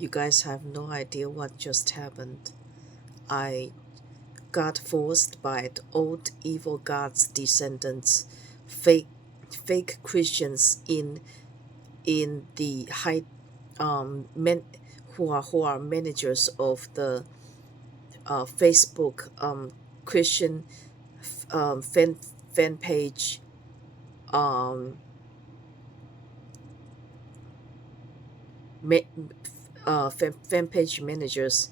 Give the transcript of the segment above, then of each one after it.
You guys have no idea what just happened. I got forced by the old evil god's descendants, fake fake Christians in the high men who are managers of the Facebook Christian fan page, um ma- fan page managers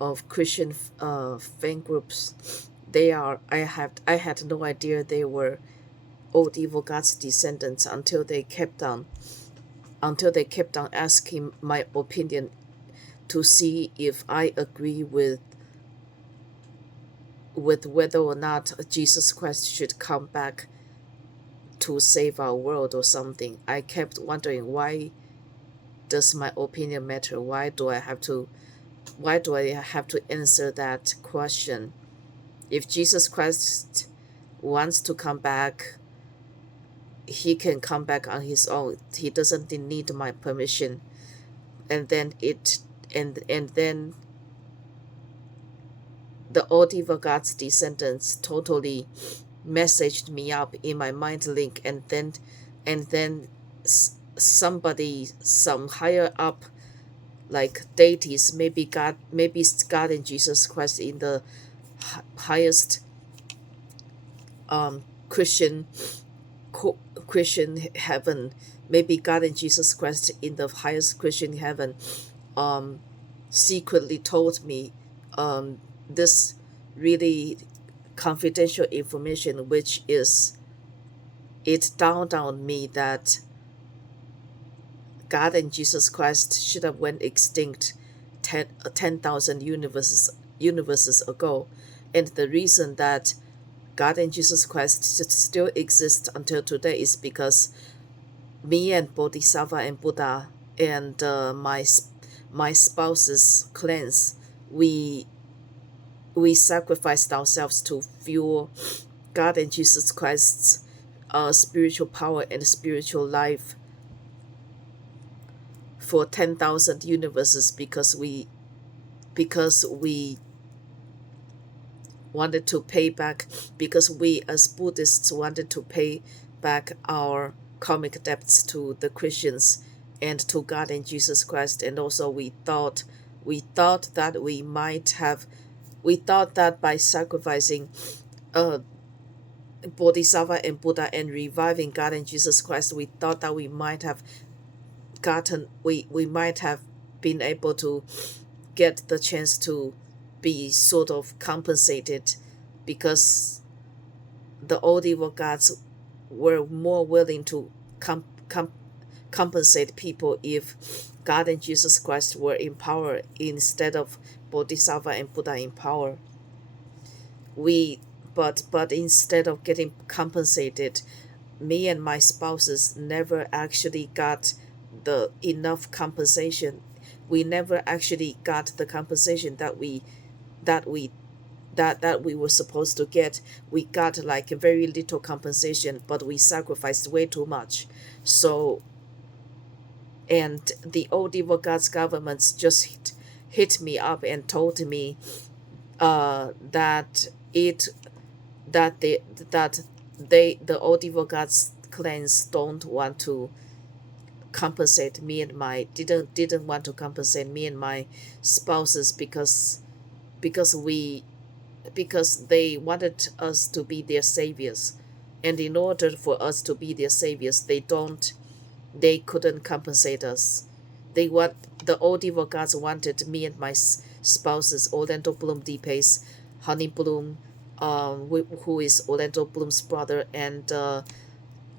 of Christian fan groups. I had no idea they were old evil gods descendants until they kept on asking my opinion to see if I agree with whether or not Jesus Christ should come back to save our world or something. I kept wondering, why does my opinion matter? Why do I have to answer that question? If Jesus Christ wants to come back, he can come back on his own. He doesn't need my permission. And then then the old evil god's descendants totally messaged me up in my mind link, and then somebody, some higher up, like deities, maybe God and Jesus Christ in the highest Christian Christian heaven, maybe God and Jesus Christ in the highest Christian heaven, secretly told me this really confidential information, which is, it dawned on me that God and Jesus Christ should have went extinct 10,000 universes ago. And the reason that God and Jesus Christ still exist until today is because me and Bodhisattva and Buddha and my spouse's clans, we sacrificed ourselves to fuel God and Jesus Christ's spiritual power and spiritual life for 10,000 universes, because we wanted to pay back, because we as Buddhists wanted to pay back our karmic debts to the Christians and to God and Jesus Christ. And also we thought that we thought that by sacrificing Bodhisattva and Buddha and reviving God and Jesus Christ, we thought that we might have been able to get the chance to be sort of compensated, because the old evil gods were more willing to compensate people if God and Jesus Christ were in power instead of Bodhisattva and Buddha in power. But instead of getting compensated, me and my spouses never actually got the enough compensation. We never actually got the compensation that we were supposed to get. We got like a very little compensation, but we sacrificed way too much. So, and the old evil gods governments just hit me up and told me that it that the old evil gods clans don't want to compensate me and my didn't want to compensate me and my spouses, because they wanted us to be their saviors, and in order for us to be their saviors, they couldn't compensate us. The old evil gods wanted me and my spouses, Orlando Bloom D-Pace, Honey Bloom, who is Orlando Bloom's brother, and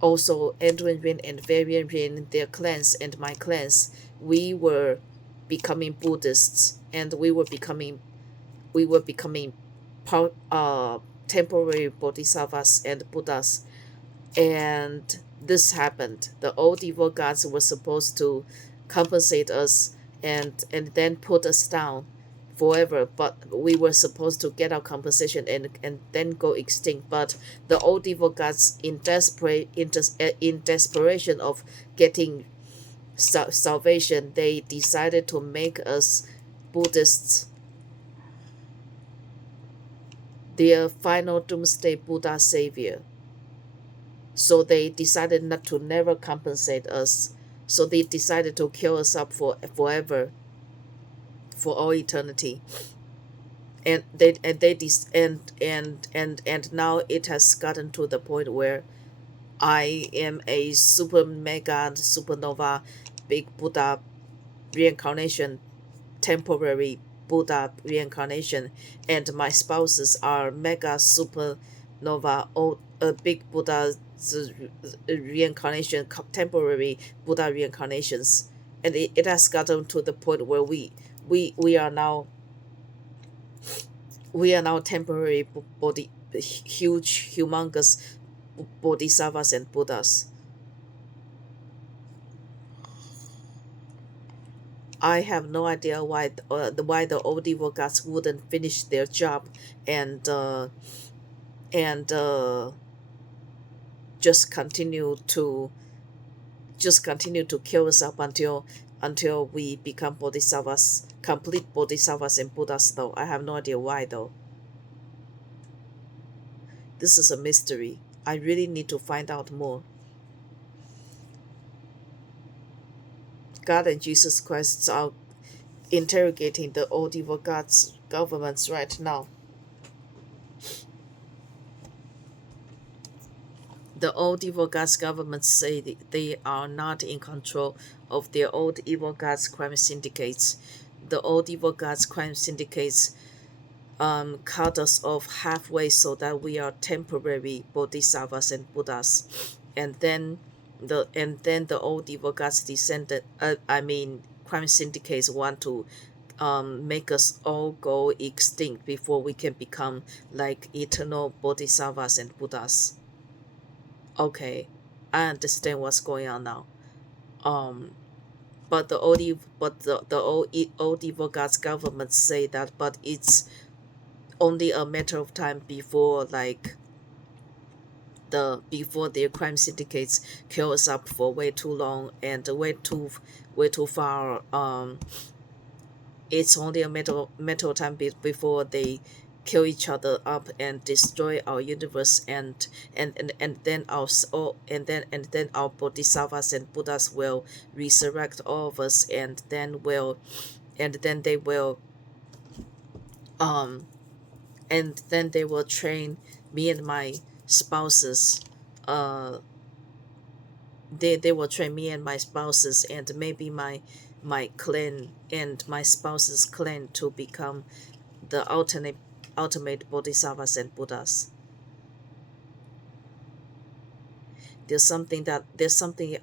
also Anduin Wrynn and Varian Wrynn, their clans and my clans. We were becoming Buddhists, and we were becoming temporary bodhisattvas and Buddhas. And this happened. The old evil gods were supposed to compensate us and then put us down forever, but we were supposed to get our compensation and then go extinct. But the old evil gods, in desperation of getting salvation, they decided to make us Buddhists. Their final doomsday Buddha savior. So they decided not to never compensate us. So they decided to kill us up forever, for all eternity. And now it has gotten to the point where I am a super mega supernova big Buddha reincarnation, temporary Buddha reincarnation, and my spouses are mega supernova or big Buddha reincarnation, temporary Buddha reincarnations. And it has gotten to the point where we are now temporary body, huge, humongous bodhisattvas and Buddhas. I have no idea why the old evil gods wouldn't finish their job and and just continue to kill us up until we become bodhisattvas, complete bodhisattvas and Buddhas. Though I have no idea why though. This is a mystery. I really need to find out more. God and Jesus Christ are interrogating the old evil gods governments right now. The old evil gods governments say they are not in control of their old evil gods crime syndicates. The old evil gods crime syndicates cut us off halfway so that we are temporary bodhisattvas and Buddhas, and then the old evil gods descended. Crime syndicates want to make us all go extinct before we can become like eternal bodhisattvas and Buddhas. Okay, I understand what's going on now. Um, but the old evil gods governments say that, but it's only a matter of time before before their crime syndicates kill us up for way too long and way too far. It's only a matter of time before they kill each other up and destroy our universe, and then our bodhisattvas and Buddhas will resurrect all of us, and then they will um train me and my spouses. uh they will train me and my spouses and maybe my clan and my spouse's clan to become the ultimate bodhisattvas and Buddhas. There's something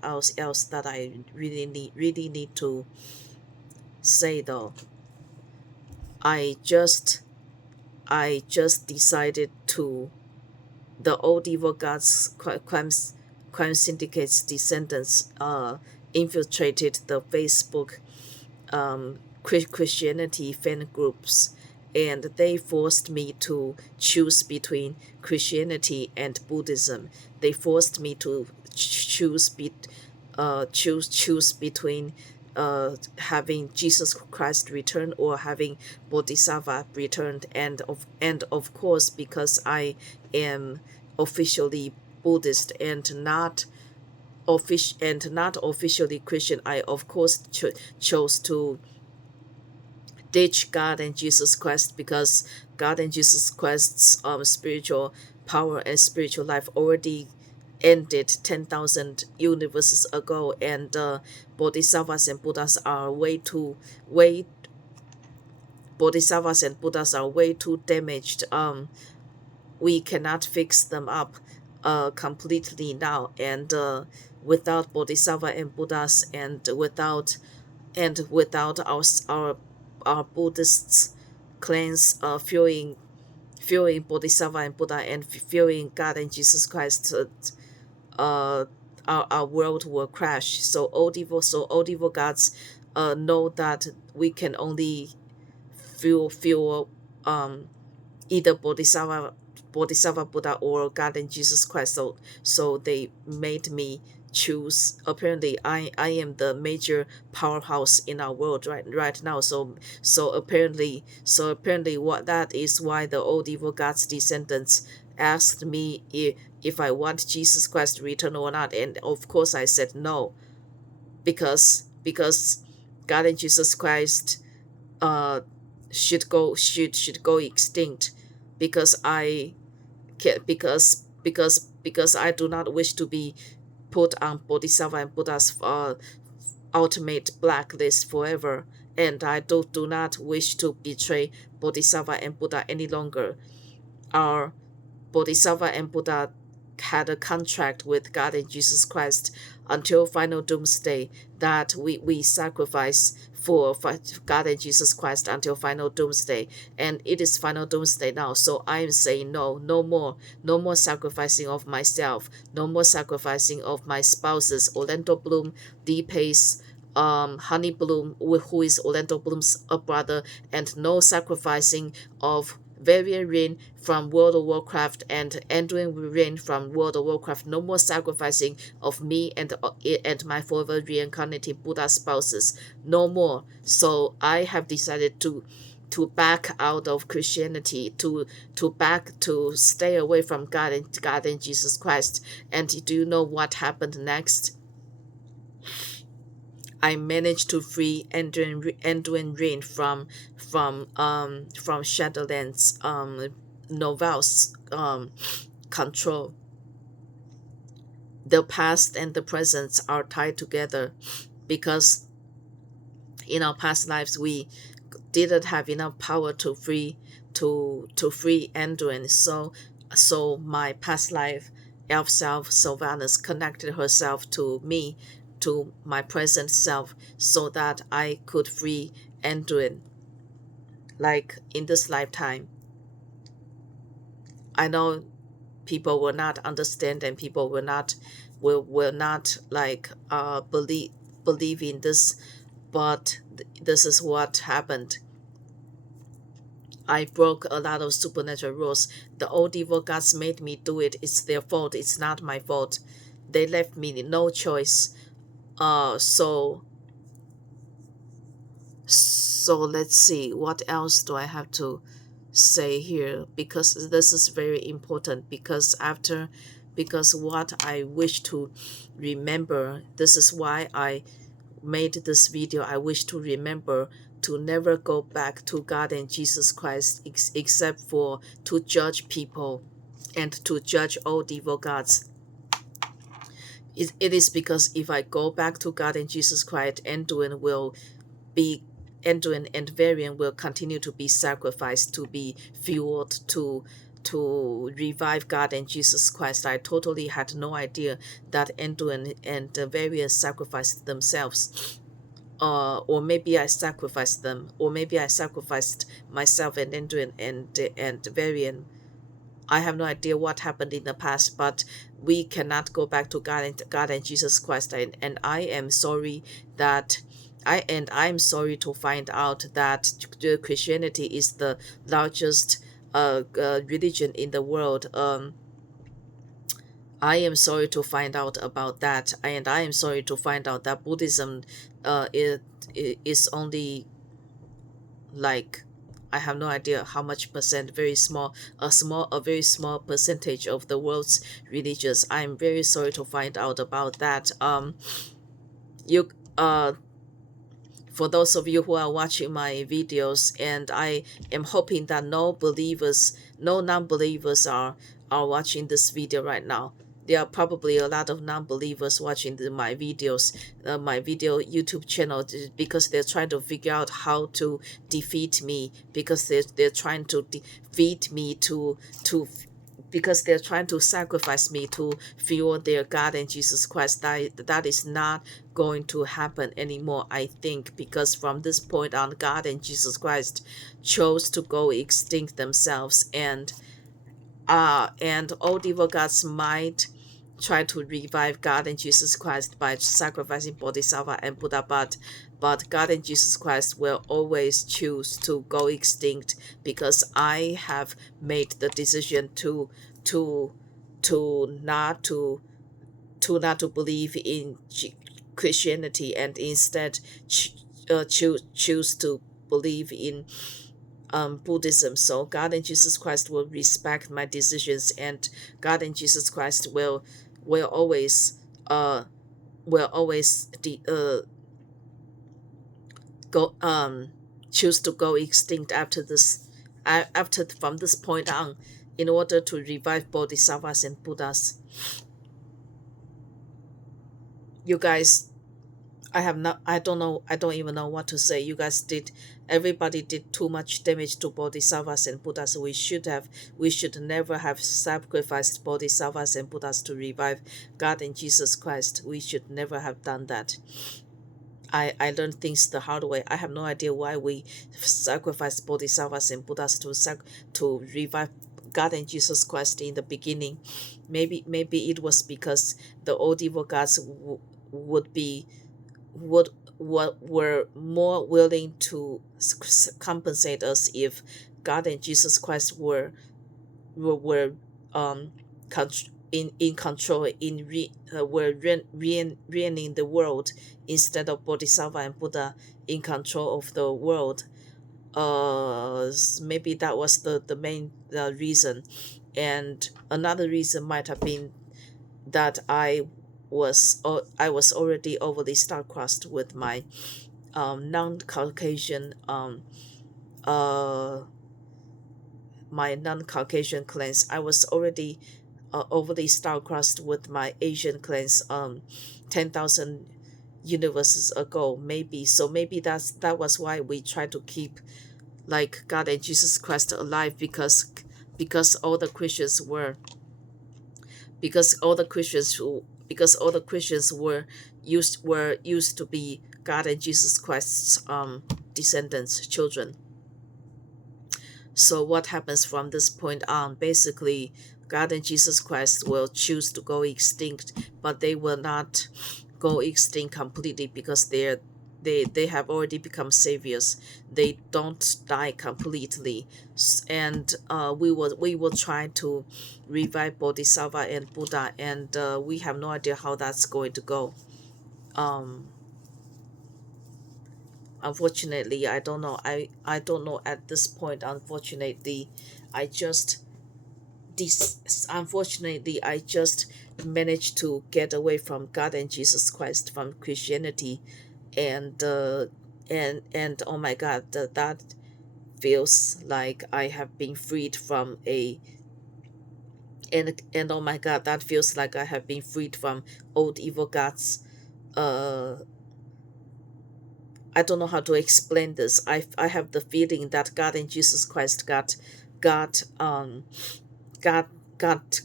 else that I really need to say though. I just decided to the old evil gods crime syndicates descendants infiltrated the Facebook Christianity fan groups, and they forced me to choose between Christianity and Buddhism. They forced me to choose between having Jesus Christ return or having Bodhisattva returned, and of course, because I am officially Buddhist and not officially Christian, I of course chose to ditch God and Jesus Christ, because God and Jesus Christ's spiritual power and spiritual life already ended 10,000 universes ago, and bodhisattvas and Buddhas are way bodhisattvas and Buddhas are way too damaged. We cannot fix them up completely now, and without bodhisattva and Buddhas, and without our Buddhists clans fueling bodhisattva and Buddha and fueling God and Jesus Christ, our world will crash. So old evil gods know that we can only fuel either bodhisattva Buddha or God and Jesus Christ. So they made me choose. Apparently I am the major powerhouse in our world right now. So apparently what that is why the old evil gods descendants asked me if I want Jesus Christ to return or not, and of course I said no, because God and Jesus Christ uh should go extinct, because I can because I do not wish to be put on Bodhisattva and Buddha's ultimate blacklist forever, and I do not wish to betray Bodhisattva and Buddha any longer. Our Bodhisattva and Buddha had a contract with God and Jesus Christ until final doomsday, that we sacrifice for God and Jesus Christ until final doomsday, and it is final doomsday now. So I am saying no, no more sacrificing of myself, no more sacrificing of my spouses, Orlando Bloom, Dee Pace, Honey Bloom, who is Orlando Bloom's brother, and no sacrificing of Anduin Wrynn from World of Warcraft and Anduin Wrynn from World of Warcraft. No more sacrificing of me and my forever reincarnated Buddha spouses. No more. So I have decided to back out of Christianity, to stay away from God and Jesus Christ. And do you know what happened next? I managed to free Anduin Wrynn from Shadowland's Zovaal's control. The past and the present are tied together, because in our past lives we didn't have enough power to free Anduin. So my past life elf self Sylvanus connected herself to me, to my present self, so that I could free Anduin. Like in this lifetime, I know people will not understand, and people will not like believe in this, but this is what happened. I broke a lot of supernatural rules. The old evil gods made me do it. It's their fault. It's not my fault. They left me no choice. So let's see, what else do I have to say here, because this is very important, because what I wish to remember, this is why I made this video. I wish to remember to never go back to God and Jesus Christ, except for to judge people and to judge all evil gods. It is because if I go back to God and Jesus Christ, Anduin and Varian will continue to be sacrificed, to be fueled, to revive God and Jesus Christ. I totally had no idea that Anduin and Varian sacrificed themselves. Or maybe I sacrificed them, or maybe I sacrificed myself and Anduin and Varian. I have no idea what happened in the past, but we cannot go back to God and Jesus Christ. And I am sorry that I'm sorry to find out that Christianity is the largest religion in the world. I am sorry to find out about that, and I am sorry to find out that Buddhism it is only, like, I have no idea how much percent, a very small percentage of the world's religions. I'm very sorry to find out about that. You For those of you who are watching my videos, and I am hoping that no non-believers are watching this video right now. There are probably a lot of non-believers watching my videos, my video YouTube channel, because they're trying to figure out how to defeat me, because they're trying to defeat me because they're trying to sacrifice me to fuel their God and Jesus Christ. That is not going to happen anymore, I think, because from this point on, God and Jesus Christ chose to go extinct themselves, and all evil gods might try to revive God and Jesus Christ by sacrificing Bodhisattva and Buddha, but God and Jesus Christ will always choose to go extinct, because I have made the decision to not to not to believe in Christianity, and instead choose to believe in Buddhism. So God and Jesus Christ will respect my decisions, and God and Jesus Christ will always uh will always go choose to go extinct after this, after from this point on, in order to revive bodhisattvas and Buddhas. You guys, I don't even know what to say. You guys did, everybody did too much damage to bodhisattvas and Buddhas. We should never have sacrificed bodhisattvas and Buddhas to revive God and Jesus Christ. We should never have done that. I learned things the hard way. I have no idea why we sacrificed bodhisattvas and Buddhas to revive God and Jesus Christ in the beginning. Maybe it was because the old evil gods would be would were more willing to compensate us if God and Jesus Christ were in control, were reigning the world, instead of Bodhisattva and Buddha in control of the world. Maybe that was the main reason. And another reason might have been that I was already overly star-crossed with my non-Caucasian my non-Caucasian clans. I was already overly star-crossed with my Asian clans 10,000 universes ago, maybe. So maybe that was why we tried to keep like God and Jesus Christ alive, because all the Christians were because all the Christians were used to be God and Jesus Christ's descendants, children. So what happens from this point on? Basically, God and Jesus Christ will choose to go extinct, but they will not go extinct completely, because they have already become saviors. They don't die completely, and we will try to revive Bodhisattva and Buddha, and we have no idea how that's going to go. Unfortunately, I don't know. I don't know at this point. Unfortunately, I just unfortunately I just managed to get away from God and Jesus Christ, from Christianity, and and oh my God, that feels like I have been freed from a and oh my God, that feels like I have been freed from old evil gods. I don't know how to explain this. I have the feeling that God and Jesus Christ got got got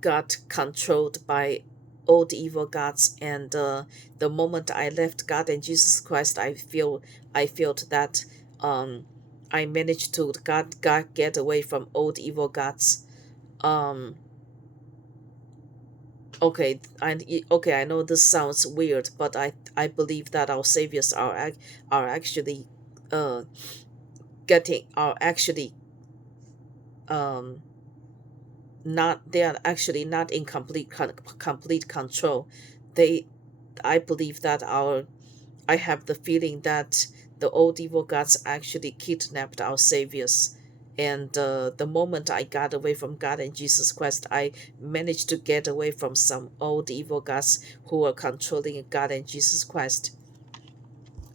got controlled by old evil gods, and the moment I left God and Jesus Christ, I felt that I managed to get away from old evil gods. Um, okay, I know this sounds weird, but I believe that our saviors are actually uh getting are actually um not they are actually not in complete control. They I believe that I have the feeling that the old evil gods actually kidnapped our saviors. And the moment I got away from God and Jesus Christ, I managed to get away from some old evil gods who were controlling God and Jesus Christ.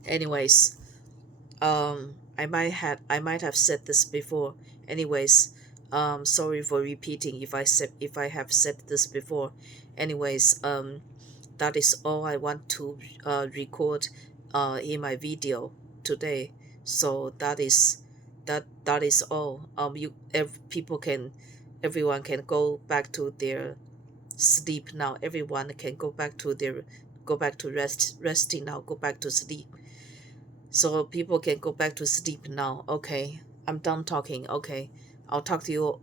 Anyways, I might have said this before. Anyways, sorry for repeating if I have said this before. Anyways, that is all I want to record in my video today. So that is all. Everyone can go back to their sleep now. Everyone can go back to resting now. Go back to sleep. So people can go back to sleep now. Okay, I'm done talking. Okay, I'll talk to you.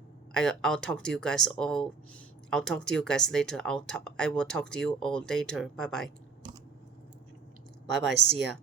I'll talk to you guys all. I'll talk to you guys later. I will talk to you all later. Bye bye. Bye bye. See ya.